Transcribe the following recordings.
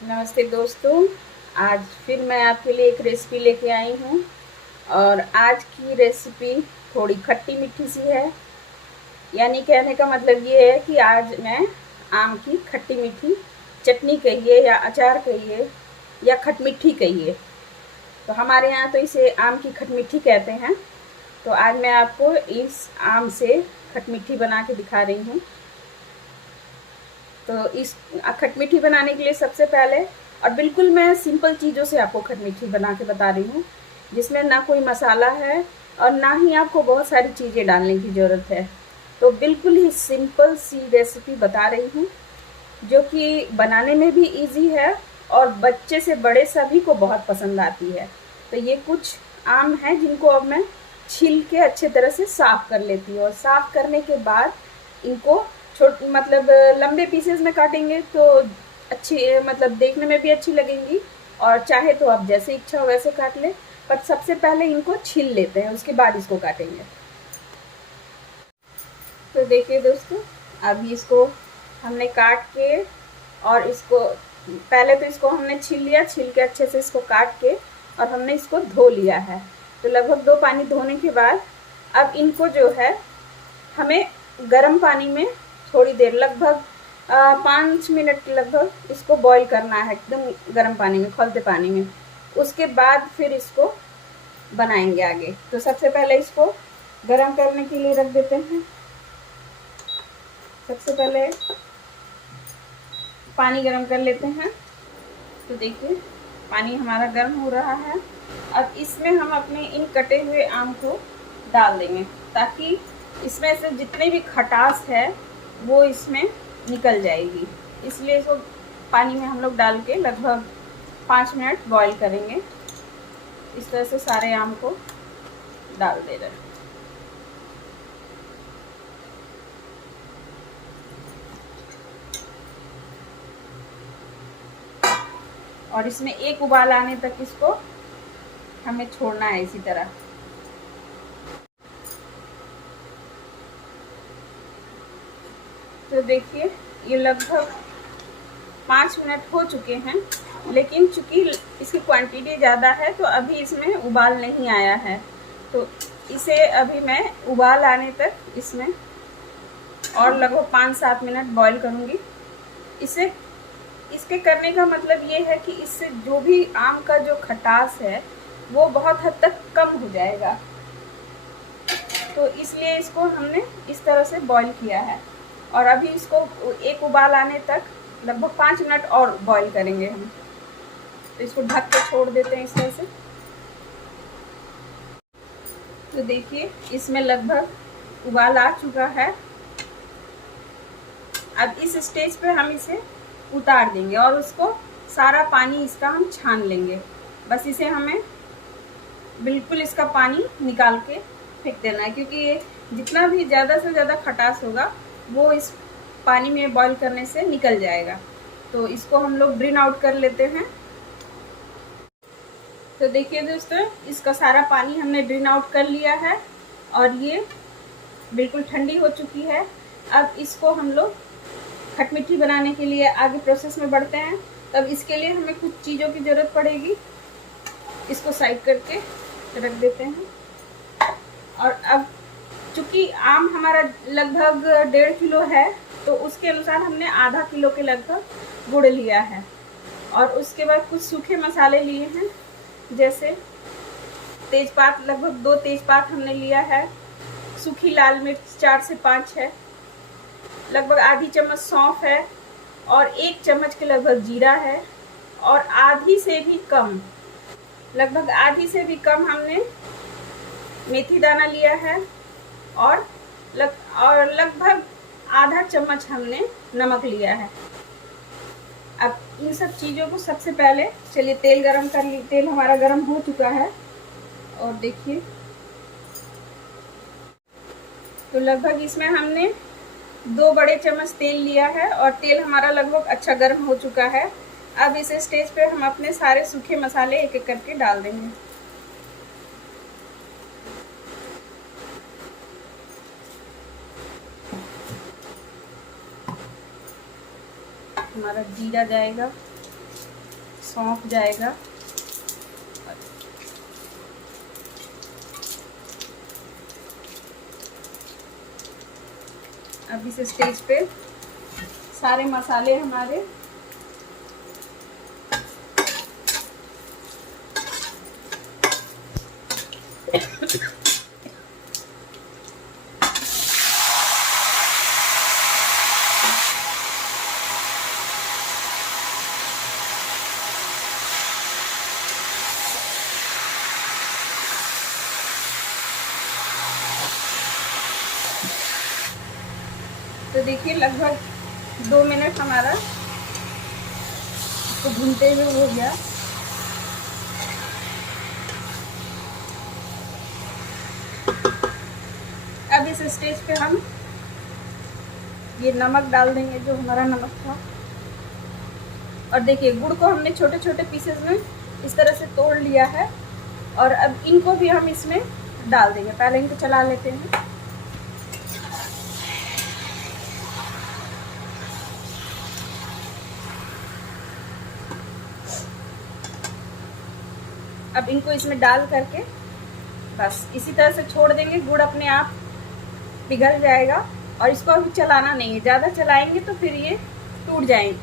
नमस्ते दोस्तों। आज फिर मैं आपके लिए एक रेसिपी लेके आई हूँ और आज की रेसिपी थोड़ी खट्टी मीठी सी है। यानी कहने का मतलब ये है कि आज मैं आम की खट्टी मीठी चटनी कहिए या अचार कहिए या खटमिठी कहिए, तो हमारे यहाँ तो इसे आम की खटमिठी कहते हैं। तो आज मैं आपको इस आम से खटमिठी बना के दिखा रही हूँ। तो इस खटमिठी बनाने के लिए सबसे पहले और बिल्कुल मैं सिंपल चीज़ों से आपको खटमिठी बना के बता रही हूँ, जिसमें ना कोई मसाला है और ना ही आपको बहुत सारी चीज़ें डालने की ज़रूरत है। तो बिल्कुल ही सिंपल सी रेसिपी बता रही हूँ, जो कि बनाने में भी इजी है और बच्चे से बड़े सभी को बहुत पसंद आती है। तो ये कुछ आम हैं जिनको अब मैं छील के अच्छे तरह से साफ़ कर लेती हूँ और साफ़ करने के बाद इनको मतलब लंबे पीसेस में काटेंगे तो अच्छी मतलब देखने में भी अच्छी लगेंगी, और चाहे तो आप जैसे इच्छा हो वैसे काट लें, पर सबसे पहले इनको छील लेते हैं, उसके बाद इसको काटेंगे। तो देखिए दोस्तों, अभी इसको हमने काट के और इसको पहले तो इसको हमने छील लिया, छील के अच्छे से इसको काट के और हमने इसको धो लिया है। तो लगभग 2 पानी धोने के बाद अब इनको जो है हमें गर्म पानी में थोड़ी देर लगभग 5 मिनट लगभग इसको बॉईल करना है, एकदम गर्म पानी में, खौलते पानी में। उसके बाद फिर इसको बनाएंगे आगे। तो सबसे पहले इसको गर्म करने के लिए रख देते हैं। सबसे पहले पानी गर्म कर लेते हैं। तो देखिए पानी हमारा गर्म हो रहा है। अब इसमें हम अपने इन कटे हुए आम को डाल देंगे, ताकि इसमें से जितने भी खटास है वो इसमें निकल जाएगी। इसलिए इसको पानी में हम लोग डाल के लगभग 5 मिनट बॉईल करेंगे। इस तरह से सारे आम को डाल दे रहे हैं। और इसमें एक उबाल आने तक इसको हमें छोड़ना है इसी तरह। तो देखिए ये लगभग 5 मिनट हो चुके हैं, लेकिन चूंकि इसकी क्वांटिटी ज़्यादा है तो अभी इसमें उबाल नहीं आया है। तो इसे अभी मैं उबाल आने तक इसमें और लगभग 5-7 मिनट बॉईल करूँगी। इसे इसके करने का मतलब ये है कि इससे जो भी आम का जो खटास है वो बहुत हद तक कम हो जाएगा। तो इसलिए इसको हमने इस तरह से बॉईल किया है। और अभी इसको एक उबाल आने तक लगभग 5 मिनट और बॉईल करेंगे हम। तो इसको ढक के छोड़ देते हैं इस तरह से। तो देखिए इसमें लगभग उबाल आ चुका है। अब इस स्टेज पे हम इसे उतार देंगे और उसको सारा पानी इसका हम छान लेंगे। बस इसे हमें बिल्कुल इसका पानी निकाल के फेंक देना है, क्योंकि ये जितना भी ज़्यादा से ज़्यादा खटास होगा वो इस पानी में बॉईल करने से निकल जाएगा। तो इसको हम लोग ड्रेन आउट कर लेते हैं। तो देखिए दोस्तों, इसका सारा पानी हमने ड्रेन आउट कर लिया है और ये बिल्कुल ठंडी हो चुकी है। अब इसको हम लोग खटमिठी बनाने के लिए आगे प्रोसेस में बढ़ते हैं। तब इसके लिए हमें कुछ चीज़ों की ज़रूरत पड़ेगी। इसको साइड करके रख देते हैं। और अब चूँकि आम हमारा लगभग 1.5 किलो है, तो उसके अनुसार हमने आधा किलो के लगभग गुड़ लिया है। और उसके बाद कुछ सूखे मसाले लिए हैं, जैसे तेज़पात, लगभग 2 तेज़पात हमने लिया है। सूखी लाल मिर्च 4 से 5 है। लगभग आधी चम्मच सौंफ है और 1 चम्मच के लगभग जीरा है। और आधी से भी कम, लगभग आधी से भी कम हमने मेथी दाना लिया है। और लगभग आधा चम्मच हमने नमक लिया है। अब इन सब चीज़ों को सबसे पहले चलिए तेल गरम कर ली। तेल हमारा गरम हो चुका है और देखिए, तो लगभग इसमें हमने 2 बड़े चम्मच तेल लिया है और तेल हमारा लगभग अच्छा गर्म हो चुका है। अब इस स्टेज पे हम अपने सारे सूखे मसाले एक एक करके डाल देंगे। हमारा जीरा जाएगा, सौंफ जाएगा। अब इस स्टेज पे सारे मसाले हमारे तो देखिए लगभग 2 मिनट हमारा इसको भूनते हुए हो गया। अब इस स्टेज पे हम ये नमक डाल देंगे, जो हमारा नमक था। और देखिए गुड़ को हमने छोटे छोटे पीसेस में इस तरह से तोड़ लिया है, और अब इनको भी हम इसमें डाल देंगे। पहले इनको चला लेते हैं। अब इनको इसमें डाल करके बस इसी तरह से छोड़ देंगे। गुड़ अपने आप पिघल जाएगा, और इसको अभी चलाना नहीं है, ज़्यादा चलाएंगे तो फिर ये टूट जाएंगे।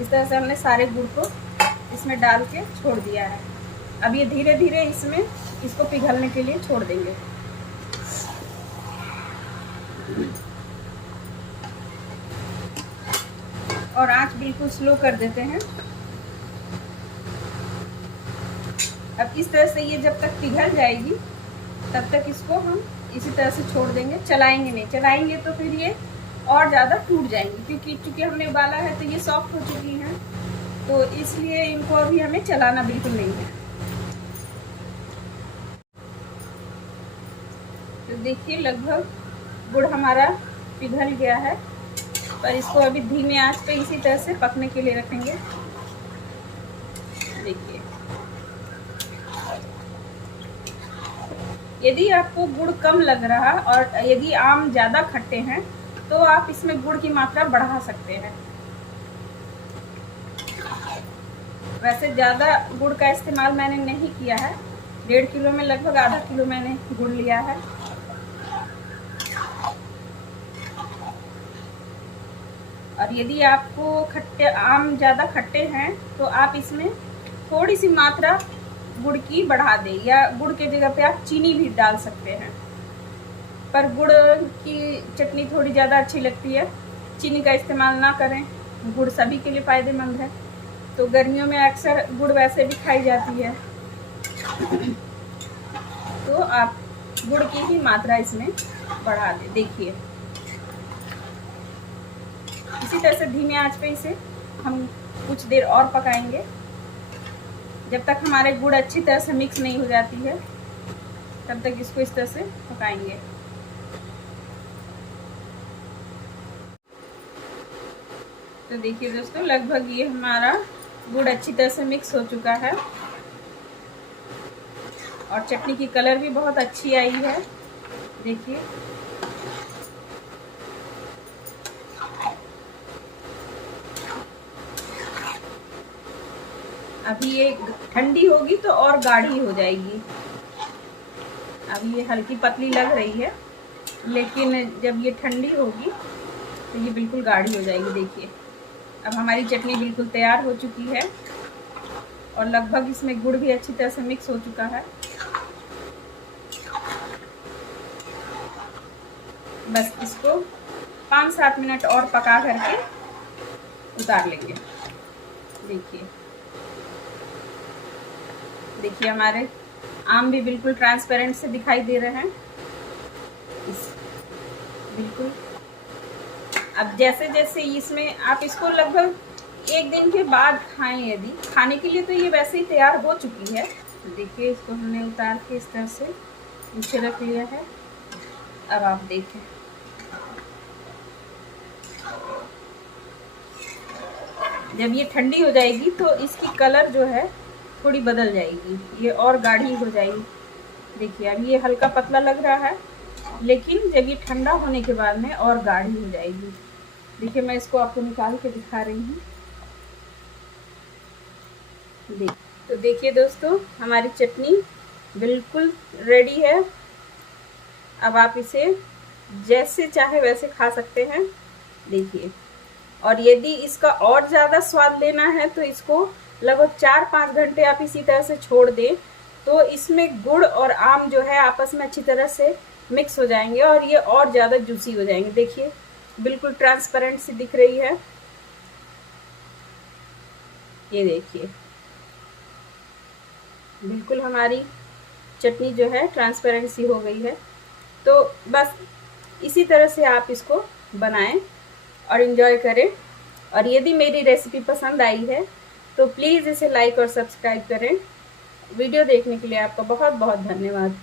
इस तरह से हमने सारे गुड़ को इसमें डाल के छोड़ दिया है। अब ये धीरे धीरे इसमें इसको पिघलने के लिए छोड़ देंगे। और आंच बिल्कुल स्लो कर देते हैं। अब इस तरह से ये जब तक पिघल जाएगी तब तक इसको हम इसी तरह से छोड़ देंगे, चलाएंगे नहीं। चलाएंगे तो फिर ये और ज़्यादा टूट जाएंगी, क्योंकि चूँकि हमने उबाला है तो ये सॉफ्ट हो चुकी हैं, तो इसलिए इनको अभी हमें चलाना बिल्कुल नहीं है। तो देखिए लगभग गुड़ हमारा पिघल गया है, पर इसको अभी धीमे आंच पे इसी तरह से पकने के लिए रखेंगे। देखिए यदि आपको गुड़ कम लग रहा और यदि आम ज़्यादा खट्टे हैं तो आप इसमें गुड़ की मात्रा बढ़ा सकते हैं। वैसे ज़्यादा गुड़ का इस्तेमाल मैंने नहीं किया है। 1.5 किलो में लगभग आधा किलो मैंने गुड़ लिया है। और यदि आपको आम ज़्यादा खट्टे हैं तो आप इसमें थोड़ी सी मात्रा गुड़ की बढ़ा दें, या गुड़ के जगह पे आप चीनी भी डाल सकते हैं। पर गुड़ की चटनी थोड़ी ज़्यादा अच्छी लगती है, चीनी का इस्तेमाल ना करें। गुड़ सभी के लिए फ़ायदेमंद है, तो गर्मियों में अक्सर गुड़ वैसे भी खाई जाती है, तो आप गुड़ की ही मात्रा इसमें बढ़ा दें। देखिए इसी तरह से धीमे आंच पे इसे हम कुछ देर और पकाएंगे, जब तक हमारे गुड़ अच्छी तरह से मिक्स नहीं हो जाती है तब तक इसको इस तरह से पकाएंगे। तो देखिए दोस्तों लगभग ये हमारा गुड़ अच्छी तरह से मिक्स हो चुका है, और चटनी की कलर भी बहुत अच्छी आई है। देखिए अभी ये ठंडी होगी तो और गाढ़ी हो जाएगी। अभी ये हल्की पतली लग रही है, लेकिन जब ये ठंडी होगी तो ये बिल्कुल गाढ़ी हो जाएगी। देखिए अब हमारी चटनी बिल्कुल तैयार हो चुकी है, और लगभग इसमें गुड़ भी अच्छी तरह से मिक्स हो चुका है। बस इसको 5-7 मिनट और पका करके उतार लेंगे। देखिए हमारे आम भी बिल्कुल ट्रांसपेरेंट से दिखाई दे रहे हैं। बिल्कुल अब जैसे जैसे इसमें आप इसको लगभग 1 दिन के बाद खाएं, यदि खाने के लिए तो ये वैसे ही तैयार हो चुकी है। तो देखिए इसको हमने उतार के इस तरह से नीचे रख लिया है। अब आप देखें जब ये ठंडी हो जाएगी तो इसकी कलर जो है थोड़ी बदल जाएगी, ये और गाढ़ी हो जाएगी। देखिए अब ये हल्का पतला लग रहा है, लेकिन जब ये ठंडा होने के बाद में और गाढ़ी हो जाएगी। देखिए मैं इसको आपको निकाल के दिखा रही हूँ। तो देखिए दोस्तों, हमारी चटनी बिल्कुल रेडी है। अब आप इसे जैसे चाहे वैसे खा सकते हैं। देखिए, और यदि इसका और ज़्यादा स्वाद लेना है तो इसको लगभग 4-5 घंटे आप इसी तरह से छोड़ दें, तो इसमें गुड़ और आम जो है आपस में अच्छी तरह से मिक्स हो जाएंगे और ये और ज़्यादा जूसी हो जाएंगे। देखिए बिल्कुल ट्रांसपेरेंट सी दिख रही है, ये देखिए बिल्कुल हमारी चटनी जो है ट्रांसपेरेंट सी हो गई है। तो बस इसी तरह से आप इसको बनाएं और इन्जॉय करें। और यदि मेरी रेसिपी पसंद आई है तो प्लीज़ इसे लाइक और सब्सक्राइब करें। वीडियो देखने के लिए आपका बहुत बहुत धन्यवाद।